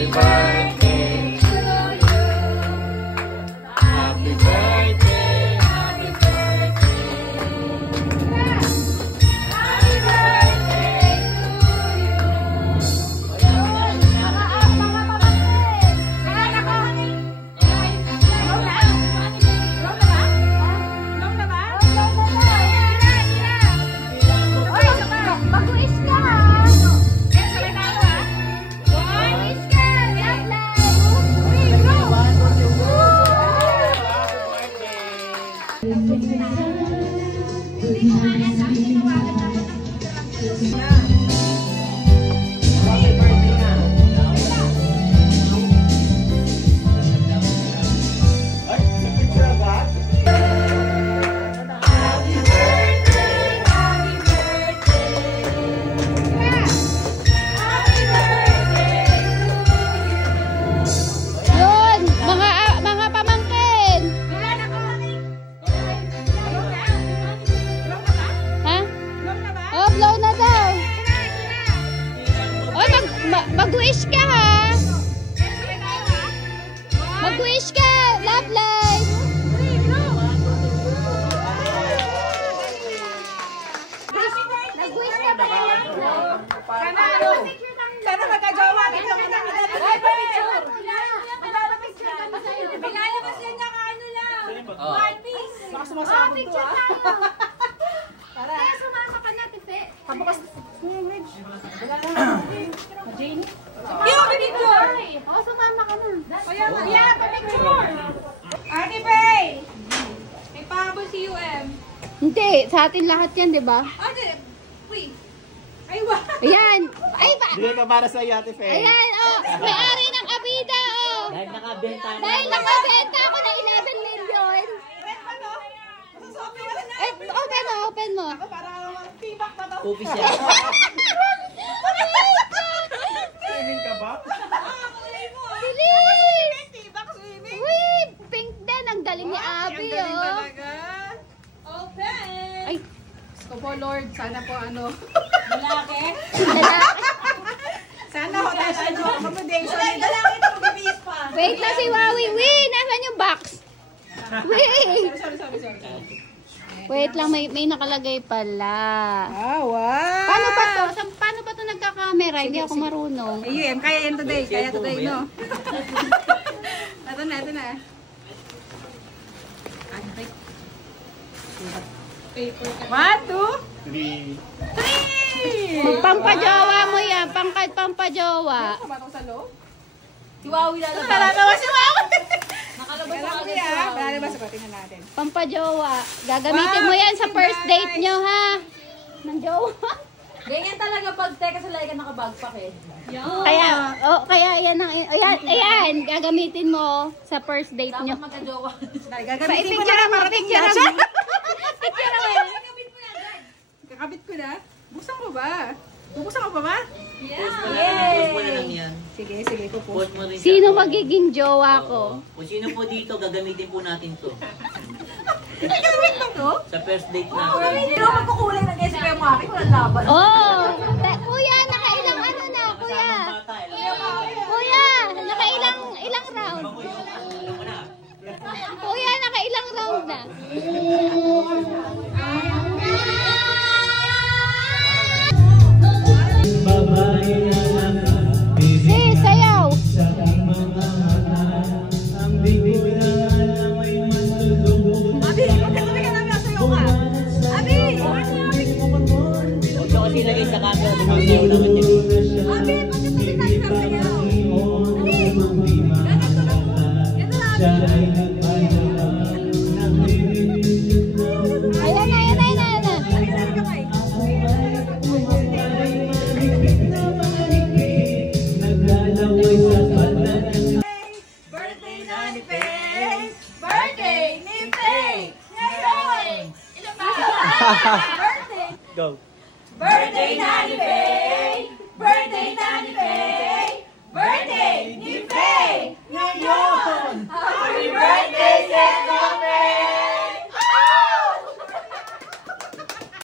Happy birthday to you. Happy birthday, happy birthday. Happy birthday to you. Mga pamangkin. Kailan ako? Long na? Long na ba? Long na ba? Long na ba? Oy, mag-uis ka ha. Mag-wish ka ha! Mag-wish ka! Love life! Nag-wish ka ba? Sana magkajowa! Ay, picture! Pinalabas yan niya ka ano lang! One piece! Baka sumasabot to ah! Kaya sumama ka na, Tife. Kabukas! Jane? Yung picture! Oo, sumama ka na. Yeah, pa-picture! Ate Faye! May pahabol si UM. Hindi, sa atin lahat yan, di ba? Ate, wait. Ay, wow! Ayan! Ay, Bigay ka para sa Ate Faye. ayan, oh! May-ari ng Abida, oh! Dahil nakabenta ako ng 11 million. Red pa to? Masasopi mo na! Eh, open mo, open mo. Para tibak pa to. Official. Swimming ka ba? Kulay mo ah! Bilis! Tibak swimming! Uy, pink din. Ang galing ni Abby, Ang galing oh. talaga. Open! Ay, Ko po Lord, sana po ano. Malaki. lalaki. Sana ho tayo ano, accommodation. Lalaki ito magbibis pa. Wait lang si Wawi. Wait, nasan yung box? Wait. Sorry. Wait lang, may nakalagay pala. Ah, wow! Paano ba to? Paano ba to nagka-camera? Hindi ako marunong. Ayun, kaya yan today. Kaya today, no? Ito na. One, two, Three. three! Pampajowa mo yan. Pampajowa. Ano ba itong sa loob? Si Wawi lalabas. Nalalawa si Wawi! Nakalabas Alam ako ko si yan. Wawi. Malalabas ako. Tingnan natin. Pampajowa. Gagamitin mo yan sa first date nyo, ha? Ng jowa. Ganyan talaga pag teka sa laika nakabagpak eh. Kaya yan ang, ayan, gagamitin mo sa first date nyo. Dapat magka-jowa. Gagamitin ko Picture na mo, marating picture na mo. siya. Picture mo yan. Kakabit ko na. Buksan ko ba? Bubuksan ko pa ba? Post mo na lang yan. Sige, kupo. Post mo rin siya. Sino magiging jowa ko? Kung sino po dito, gagamitin po natin to. Gagawin mo to? Sa first date na. Hindi naman magkukulay ng SPM mo akin. Walang laban. Oh, kuya, nakailang ano na, kuya. Bata, Kuya, nakailang round. alam mo na. Kuya, nakailang round na. Sayaw. Abi, magkatabi ka namin. Sayo ka. Abi! Huwag nyo kasi lagay sa camera. Lumasayaw naman yun. Abi, magkatabi tayo sa sayaw. Abi! Ganito lang. Ganito lang. Ayan na. Abi, dali kamay. Birthday na ni Faye! Birthday ni Faye! Ngayon! Ilan ba? Birthday! Go. Birthday na ni Faye! Birthday na ni Faye! Birthday ni Faye! Ngayon! Happy birthday, Seth!